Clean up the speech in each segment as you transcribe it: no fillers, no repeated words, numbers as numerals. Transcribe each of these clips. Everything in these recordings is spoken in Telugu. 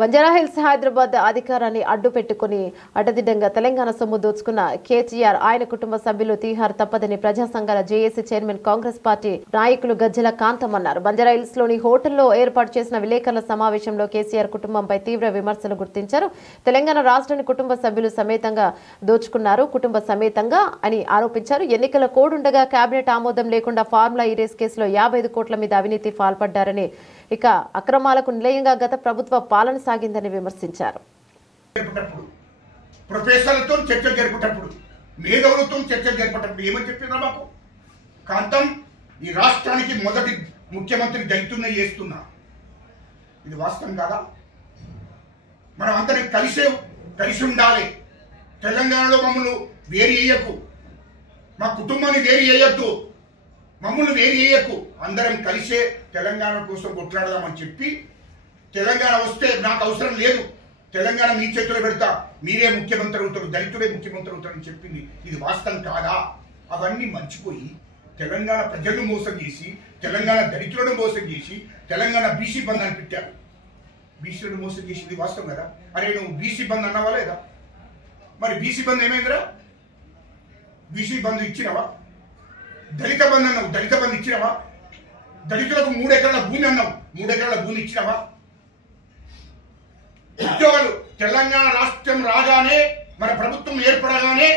బంజారాహిల్స్ హైదరాబాద్ అధికారాన్ని అడ్డు పెట్టుకుని అడ్డదిడ్డంగా తెలంగాణ సొమ్ము దోచుకున్న కేటీఆర్ ఆయన కుటుంబ సభ్యులు తీహార్ తప్పదని ప్రజా సంఘాల జేఏసీ చైర్మన్ కాంగ్రెస్ పార్టీ నాయకులు గజ్జల కాంతం అన్నారు. బంజారాహిల్స్ లోని హోటల్లో ఏర్పాటు చేసిన విలేకరుల సమావేశంలో కేసీఆర్ కుటుంబంపై తీవ్ర విమర్శలు గుర్తించారు. తెలంగాణ రాష్ట్రాన్ని కుటుంబ సభ్యులు సమేతంగా దోచుకున్నారు, కుటుంబ సమేతంగా అని ఆరోపించారు. ఎన్నికల కోడ్ ఉండగా కేబినెట్ ఆమోదం లేకుండా ఫార్ములా ఈరేస్ కేసులో 55 కోట్ల మీద అవినీతి పాల్పడ్డారని, ఇక అక్రమాలకు నిలయంగా గత ప్రభుత్వ పాలన సాగిందని విమర్శించారు. ప్రొఫెసర్లతో చర్చలు జరిపేటప్పుడు, మేధావులతో చర్చలు జరిపేటప్పుడు ఏమని చెప్పినా మాకు కాంతం ఈ రాష్ట్రానికి మొదటి ముఖ్యమంత్రి దళితున్న చేస్తున్నా, ఇది వాస్తవం కాదా? మనం అందరం కలిసి ఉండాలి. తెలంగాణలో మమ్మల్ని వేరు చేయకు, మా కుటుంబాన్ని వేరు చేయొద్దు, మమ్మల్ని వేరు చేయకు, అందరం కలిసే తెలంగాణ కోసం కొట్లాడదామని చెప్పి, తెలంగాణ వస్తే నాకు అవసరం లేదు, తెలంగాణ మీ చేతిలో పెడతా, మీరే ముఖ్యమంత్రి అవుతారు, దళితుడే ముఖ్యమంత్రి అవుతారని చెప్పింది. ఇది వాస్తవం కాదా? అవన్నీ మర్చిపోయి తెలంగాణ ప్రజలను మోసం చేసి, తెలంగాణ దళితులను మోసం చేసి, తెలంగాణ బీసీ బంద్ అని పెట్టారు. బీసీలను మోసం చేసింది వాస్తవం కదా? అరే నువ్వు బీసీ బంద్ అన్నావా లేదా? మరి బీసీ బంద్ ఏమైందిరా? బీసీ బంద్ ఇచ్చినవా? దళిత బంద్ అన్నావు, దళిత బంద్ ఇచ్చినవా? దళితులకు 3 ఎకరాల భూమి అన్నావు, 3 ఎకరాల భూమి ఇచ్చినవా? ఉద్యోగాలు తెలంగాణ రాష్ట్రం రాగానే, మన ప్రభుత్వం ఏర్పడగానే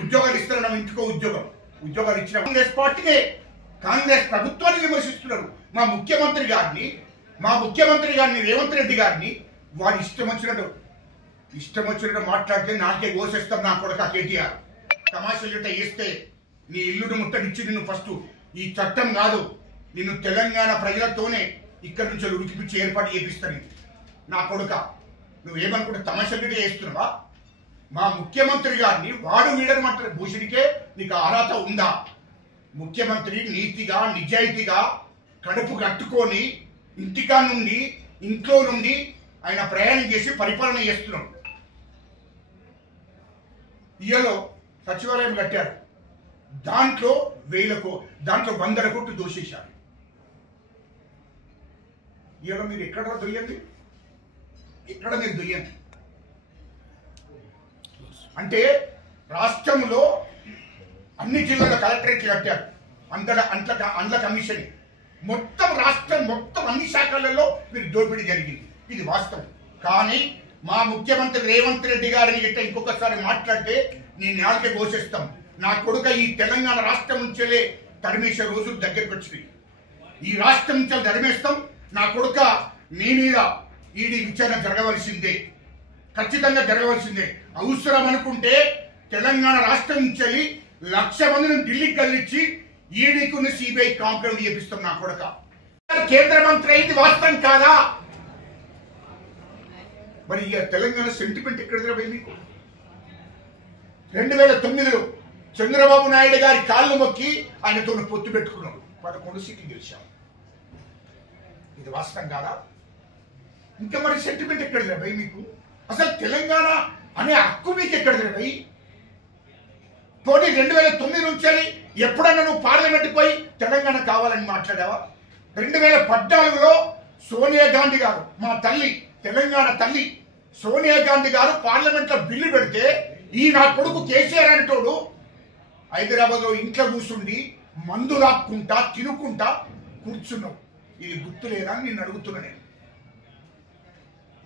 ఉద్యోగాలు ఇస్తున్నాం, ఇంటికో ఉద్యోగాలు ఇచ్చిన కాంగ్రెస్ పార్టీనే, కాంగ్రెస్ ప్రభుత్వాన్ని విమర్శిస్తున్నారు. మా ముఖ్యమంత్రి గారిని రేవంత్ రెడ్డి గారిని వాడు ఇష్టం వచ్చినట్టు మాట్లాడితే నాకే ఓసేస్తాం నా కొడుక కేటీఆర్. తమాషా వేస్తే నీ ఇల్లును ముట్టడిచ్చి నిన్ను ఫస్ట్ ఈ చట్టం కాదు, నిన్ను తెలంగాణ ప్రజలతోనే ఇక్కడి నుంచి ఉరికిపిచ్చి ఏర్పాటు చేపిస్తాను నా కొడుక. నువ్వేమనుకుంటే తమాషాగా చేస్తున్నావా? మా ముఖ్యమంత్రి గారిని వాడు వీడని మాట్లాడు. భూషణికే నీకు అర్హత ఉందా? ముఖ్యమంత్రి నీతిగా నిజాయితీగా కడుపు కట్టుకొని ఇంట్లో నుండి ఆయన ప్రయాణం చేసి పరిపాలన చేస్తున్నాడు. ఇయలో సచివాలయం కట్టారు, దాంట్లో 100 కోట్లు దోషేశారు. ఇయలో మీరు ఎక్కడ దొయ్యండి, ఎక్కడ మీరు దొయ్యండి అంటే రాష్ట్రంలో అన్ని జిల్లాల కలెక్టరేట్లు కట్టారు, అండ్ల కమిషన్, మొత్తం రాష్ట్రం మొత్తం అన్ని శాఖలలో మీరు దోపిడీ జరిగింది, ఇది వాస్తవం. కానీ మా ముఖ్యమంత్రి రేవంత్ రెడ్డి గారిని గిట్ట ఇంకొకసారి మాట్లాడితే నేను నాలుగే ఘోషిస్తాం. నా కొడుక ఈ తెలంగాణ రాష్ట్రం నుంచే తరిమేసే రోజులు దగ్గరికి వచ్చినాయి. ఈ రాష్ట్రం నుంచి తరిమేస్తాం. నా కొడుక మీ మీద ఈడీ విచారణ జరగవలసిందే, ఖచ్చితంగా జరగవలసిందే. అవసరం అనుకుంటే తెలంగాణ రాష్ట్రం నుంచి 1,00,000 మందిని ఢిల్లీకి కదిలిచ్చి ఈడీకు సిబిఐ కాంప్లైంట్ చేపిస్తాం నా కొడుక. కేంద్ర మంత్రి అయింది వాస్తవం కాదా? మరి ఇక తెలంగాణ సెంటిమెంట్ ఎక్కడ పోయి మీకు? 2009లో చంద్రబాబు నాయుడు గారి కాళ్ళు మొక్కి ఆయనతో పొత్తు పెట్టుకున్నాడు, 11 సీట్లు గెలిచాం, ఇది వాస్తవం కాదా? ఇంకా మరి సెంటిమెంట్ ఎక్కడ పోయి మీకు? అసలు తెలంగాణ అనే హక్కు మీకు ఎక్కడ పోయి? పోనీ 2009 నుంచి ఎప్పుడన్నా నువ్వు పార్లమెంట్కి పోయి తెలంగాణ కావాలని మాట్లాడావా? 2014లో సోనియా గాంధీ గారు, మా తల్లి, తెలంగాణ తల్లి సోనియా గాంధీ గారు పార్లమెంట్ లో బిల్లు పెడితే ఈ నా కొడుకు కేసీఆర్ అనేటోడు హైదరాబాద్ లో ఇంట్లో కూర్చుండి మందు రాక్కుంటా తినుకుంటా కూర్చున్నావు. ఇది గుర్తులేదా అని నేను అడుగుతున్నా. నేను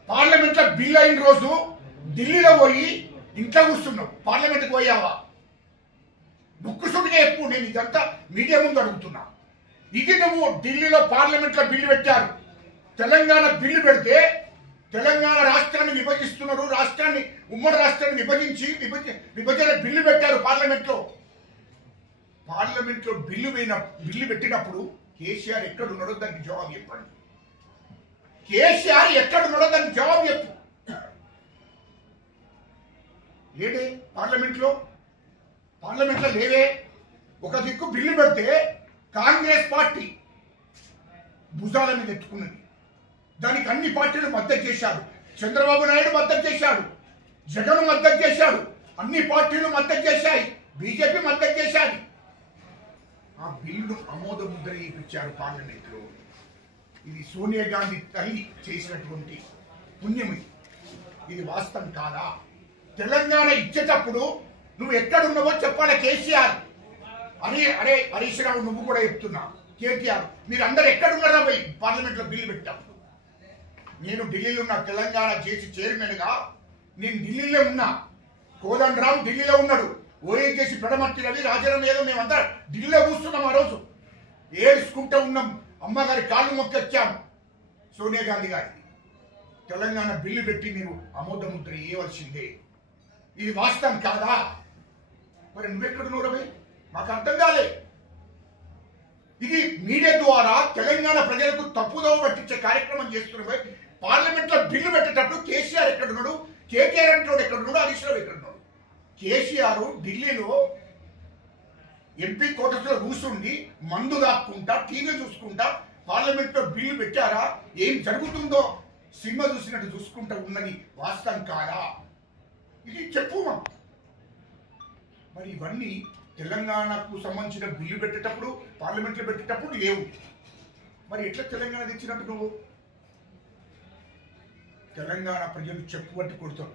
పార్లమెంట్ లో బిల్ అయిన రోజు ఢిల్లీలో పోయి ఇంట్లో కూర్చున్నావు, పార్లమెంట్కి పోయావా? ముక్కుసుడిగా ఎప్పుడు నేను ఇదంతా మీడియా ముందు అడుగుతున్నా. ఇది నువ్వు ఢిల్లీలో పార్లమెంట్ లో బిల్లు పెట్టారు, తెలంగాణ బిల్లు పెడితే తెలంగాణ రాష్ట్రాన్ని విభజిస్తున్నారు, రాష్ట్రాన్ని ఉమ్మడి రాష్ట్రాన్ని విభజన బిల్లు పెట్టారు పార్లమెంట్ లో బిల్లు పెట్టినప్పుడు కేసీఆర్ ఎక్కడున్నాడో దానికి జవాబు చెప్పండి. కేసీఆర్ ఎక్కడున్నాడో దానికి జవాబు చెప్పు. లేడే పార్లమెంట్ లో లేవే. ఒక దిక్కు బిల్లు పెడితే కాంగ్రెస్ పార్టీ భుజాల మీద ఎత్తుకున్నది, దానికి అన్ని పార్టీలు మద్దతు చేశారు. చంద్రబాబు నాయుడు మద్దతు చేశాడు, జగన్ మద్దతు చేశాడు, అన్ని పార్టీలు మద్దతు చేశాయి, బీజేపీ మద్దతు చేశాయి. ఆ బిల్లు ఆమోద ముద్ర వేయించారు పార్లమెంట్ లో. ఇది సోనియా గాంధీ తల్లి చేసినటువంటి పుణ్యం ఇది వాస్తవం కాదా? తెలంగాణ ఇచ్చేటప్పుడు నువ్వు ఎక్కడున్నావో చెప్పాలి కేసీఆర్ అని. అరే హరీష్ రావు నువ్వు కూడా చెప్తున్నా, కేటీఆర్ మీరు అందరు ఎక్కడున్నారా పోయి పార్లమెంట్లో బిల్లు పెట్టినప్పుడు? నేను ఢిల్లీలో ఉన్నా, తెలంగాణ జేసీ చైర్మన్గా నేను ఢిల్లీలో ఉన్నా. కోదండరామ్ ఢిల్లీలో ఉన్నాడు, ఓఎన్జీసీ పెడమర్తి రవి రాజారాం ఏదో మేమంతా ఢిల్లీలో కూర్చున్నాం. ఆ రోజు ఏడుచుకుంటూ ఉన్నాం, అమ్మగారి కాళ్ళు మొక్కొచ్చాం సోనియా గాంధీ గారికి. తెలంగాణ బిల్లు పెట్టి మీరు ఆమోదముద్ర వేయవలసిందే. ఇది వాస్తవం కాదా? మరి నువ్వెక్కడున్నావు రవి? మాకు అర్థం కాలే. ఇది మీడియా ద్వారా తెలంగాణ ప్రజలకు తప్పుదోవ పట్టించే కార్యక్రమం చేస్తున్నవే. పార్లమెంట్ లో బిల్లు పెట్టేటప్పుడు కేసీఆర్ ఎక్కడున్నాడు, కేటీఆర్ అంటాడు ఎక్కడున్నాడు, హరీష్ రావు ఎక్కడున్నాడు? కేసీఆర్ ఢిల్లీలో ఎంపీ కోటర్స్లో కూర్చుండి మందు దాక్కుంటా టీవీ చూసుకుంటా పార్లమెంట్ లో బిల్లు పెట్టారా? ఏం జరుగుతుందో సినిమా చూసినట్టు చూసుకుంటా ఉన్నది వాస్తవం కాదా? ఇది చెప్పు. మరి ఇవన్నీ తెలంగాణకు సంబంధించిన బిల్లు పెట్టేటప్పుడు పార్లమెంట్ లో పెట్టేటప్పుడు లేవు. మరి ఎట్లా తెలంగాణ తెచ్చినట్టు నువ్వు? తెలంగాణ ప్రజలు చెప్పు పట్టి కొడతారు.